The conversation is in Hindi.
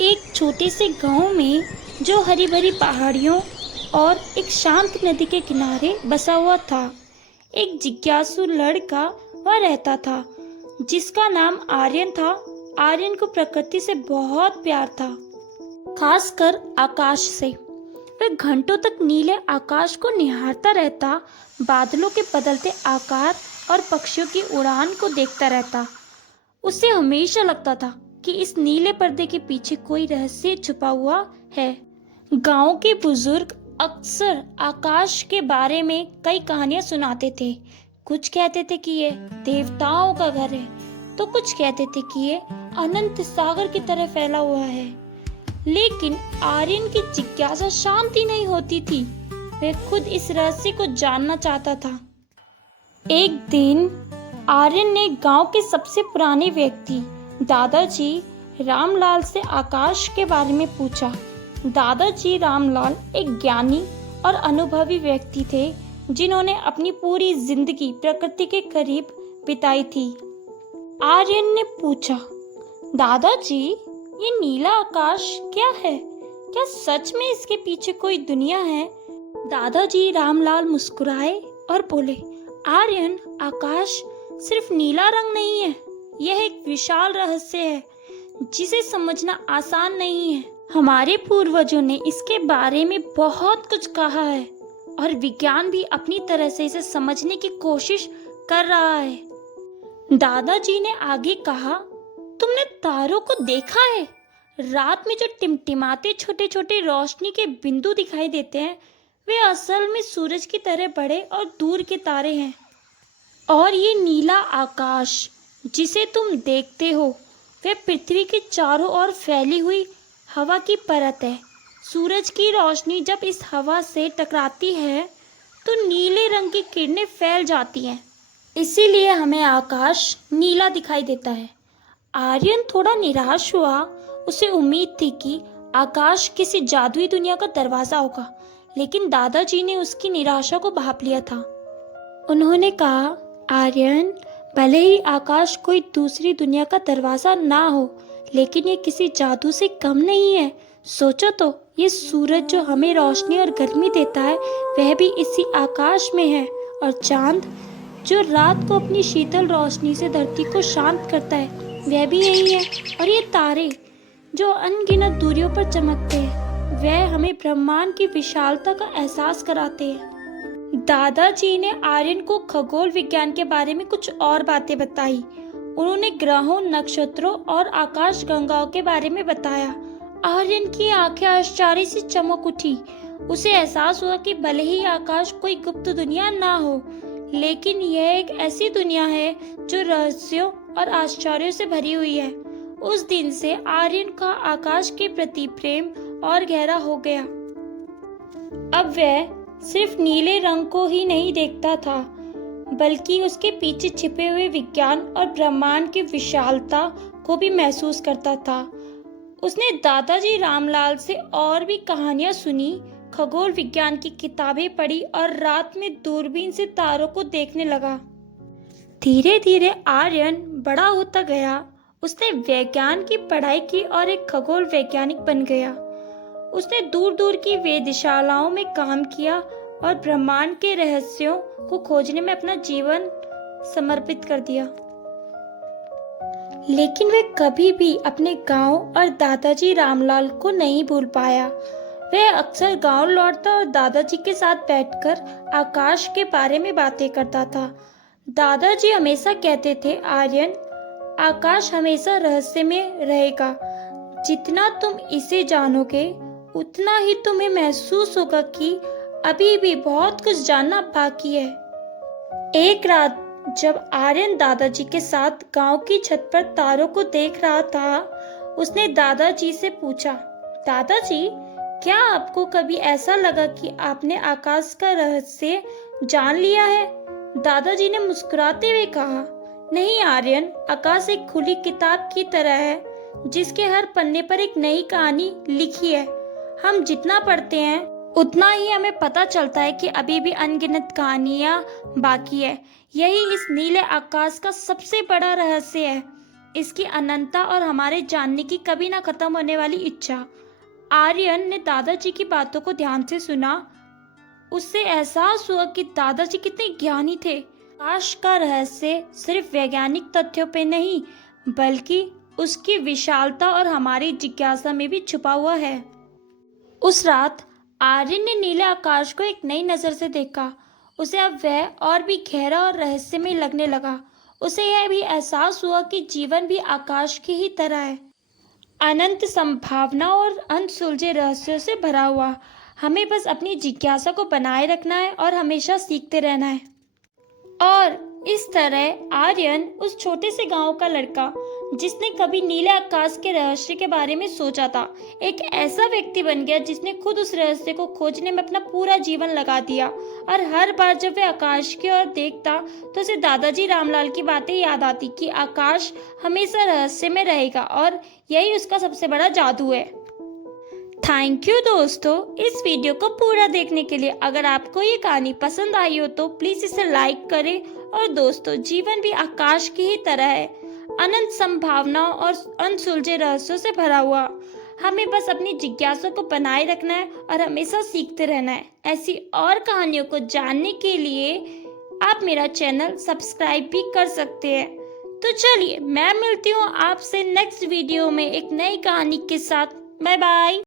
एक छोटे से गांव में जो हरी भरी पहाड़ियों और एक शांत नदी के किनारे बसा हुआ था, एक जिज्ञासु लड़का वह रहता था जिसका नाम आर्यन था। आर्यन को प्रकृति से बहुत प्यार था, खासकर आकाश से। वह घंटों तक नीले आकाश को निहारता रहता, बादलों के बदलते आकार और पक्षियों की उड़ान को देखता रहता। उसे हमेशा लगता था कि इस नीले पर्दे के पीछे कोई रहस्य छुपा हुआ है। गांव के बुजुर्ग अक्सर आकाश के बारे में कई कहानियां सुनाते थे। कुछ कहते थे कि ये देवताओं का घर है, तो कुछ कहते थे कि ये अनंत सागर की तरह फैला हुआ है। लेकिन आर्यन की जिज्ञासा शांति नहीं होती थी। वह खुद इस रहस्य को जानना चाहता था। एक दिन आर्यन ने गांव के सबसे पुराने व्यक्ति दादाजी रामलाल से आकाश के बारे में पूछा। दादाजी रामलाल एक ज्ञानी और अनुभवी व्यक्ति थे, जिन्होंने अपनी पूरी जिंदगी प्रकृति के करीब बिताई थी। आर्यन ने पूछा, दादाजी, ये नीला आकाश क्या है? क्या सच में इसके पीछे कोई दुनिया है? दादाजी रामलाल मुस्कुराए और बोले, आर्यन, आकाश सिर्फ नीला रंग नहीं है, यह एक विशाल रहस्य है जिसे समझना आसान नहीं है। हमारे पूर्वजों ने इसके बारे में बहुत कुछ कहा है और विज्ञान भी अपनी तरह से इसे समझने की कोशिश कर रहा है। दादाजी ने आगे कहा, तुमने तारों को देखा है? रात में जो टिमटिमाते छोटे छोटे रोशनी के बिंदु दिखाई देते हैं, वे असल में सूरज की तरह बड़े और दूर के तारे हैं। और ये नीला आकाश जिसे तुम देखते हो, वह पृथ्वी के चारों ओर फैली हुई हवा की परत है। सूरज की रोशनी जब इस हवा से टकराती है तो नीले रंग की किरणें फैल जाती हैं, इसीलिए हमें आकाश नीला दिखाई देता है। आर्यन थोड़ा निराश हुआ। उसे उम्मीद थी कि आकाश किसी जादुई दुनिया का दरवाजा होगा, लेकिन दादाजी ने उसकी निराशा को भांप लिया था। उन्होंने कहा, आर्यन, भले ही आकाश कोई दूसरी दुनिया का दरवाजा ना हो, लेकिन ये किसी जादू से कम नहीं है। सोचो तो, ये सूरज जो हमें रोशनी और गर्मी देता है, वह भी इसी आकाश में है। और चांद जो रात को अपनी शीतल रोशनी से धरती को शांत करता है, वह भी यही है। और ये तारे जो अनगिनत दूरियों पर चमकते हैं, वह हमें ब्रह्मांड की विशालता का एहसास कराते हैं। दादाजी ने आर्यन को खगोल विज्ञान के बारे में कुछ और बातें बताई। उन्होंने ग्रहों, नक्षत्रों और आकाश गंगाओं के बारे में बताया। आर्यन की आंखें आश्चर्य से चमक उठी। उसे एहसास हुआ कि भले ही आकाश कोई गुप्त दुनिया ना हो, लेकिन यह एक ऐसी दुनिया है जो रहस्यों और आश्चर्यों से भरी हुई है। उस दिन से आर्यन का आकाश के प्रति प्रेम और गहरा हो गया। अब वह सिर्फ नीले रंग को ही नहीं देखता था, बल्कि उसके पीछे छिपे हुए विज्ञान और ब्रह्मांड की विशालता को भी महसूस करता था। उसने दादाजी रामलाल से और भी कहानियां सुनी, खगोल विज्ञान की किताबें पढ़ी और रात में दूरबीन से तारों को देखने लगा। धीरे धीरे आर्यन बड़ा होता गया। उसने विज्ञान की पढ़ाई की और एक खगोल वैज्ञानिक बन गया। उसने दूर दूर की वेधशालाओं में काम किया और ब्रह्मांड के रहस्यों को खोजने में अपना जीवन समर्पित कर दिया। लेकिन वह कभी भी अपने गांव और दादाजी रामलाल को नहीं भूल पाया। वह अक्सर गांव लौटता और दादाजी के साथ बैठकर आकाश के बारे में बातें करता था। दादाजी हमेशा कहते थे, आर्यन, आकाश हमेशा रहस्य में रहेगा। जितना तुम इसे जानोगे, उतना ही तुम्हें महसूस होगा कि अभी भी बहुत कुछ जानना बाकी है। एक रात जब आर्यन दादाजी के साथ गांव की छत पर तारों को देख रहा था, उसने दादाजी से पूछा, दादाजी, क्या आपको कभी ऐसा लगा कि आपने आकाश का रहस्य जान लिया है? दादाजी ने मुस्कुराते हुए कहा, नहीं आर्यन, आकाश एक खुली किताब की तरह है, जिसके हर पन्ने पर एक नई कहानी लिखी है। हम जितना पढ़ते हैं, उतना ही हमें पता चलता है कि अभी भी अनगिनत कहानियां बाकी है। यही इस नीले आकाश का सबसे बड़ा रहस्य है। इसकी अनंतता और हमारे जानने की कभी ना खत्म होने वाली इच्छा। आर्यन ने दादाजी की बातों को ध्यान से सुना। उससे एहसास हुआ कि दादाजी कितने ज्ञानी थे। आकाश का रहस्य सिर्फ वैज्ञानिक तथ्यों पे नहीं, बल्कि उसकी विशालता और हमारी जिज्ञासा में भी छुपा हुआ है। उस रात आर्यन ने नीले आकाश को एक नई नजर से देखा। उसे अब वह और भी गहरा और रहस्यमय लगने लगा। उसे यह भी एहसास हुआ कि जीवन भी आकाश की ही तरह है, अनंत संभावना और अनसुलझे रहस्यों से भरा हुआ। हमें बस अपनी जिज्ञासा को बनाए रखना है और हमेशा सीखते रहना है। और इस तरह आर्यन, उस छोटे से गांव का लड़का जिसने कभी नीले आकाश के रहस्य के बारे में सोचा था, एक ऐसा व्यक्ति बन गया जिसने खुद उस रहस्य को खोजने में अपना पूरा जीवन लगा दिया। और हर बार जब वह आकाश की ओर देखता तो उसे दादाजी रामलाल की बातें याद आती कि आकाश हमेशा रहस्य में रहेगा और यही उसका सबसे बड़ा जादू है। थैंक यू दोस्तों, इस वीडियो को पूरा देखने के लिए। अगर आपको ये कहानी पसंद आई हो तो प्लीज़ इसे लाइक करें। और दोस्तों, जीवन भी आकाश की ही तरह है, अनंत संभावनाओं और अनसुलझे रहस्यों से भरा हुआ। हमें बस अपनी जिज्ञासा को बनाए रखना है और हमेशा सीखते रहना है। ऐसी और कहानियों को जानने के लिए आप मेरा चैनल सब्सक्राइब भी कर सकते हैं। तो चलिए, मैं मिलती हूँ आपसे नेक्स्ट वीडियो में एक नई कहानी के साथ। Bye bye.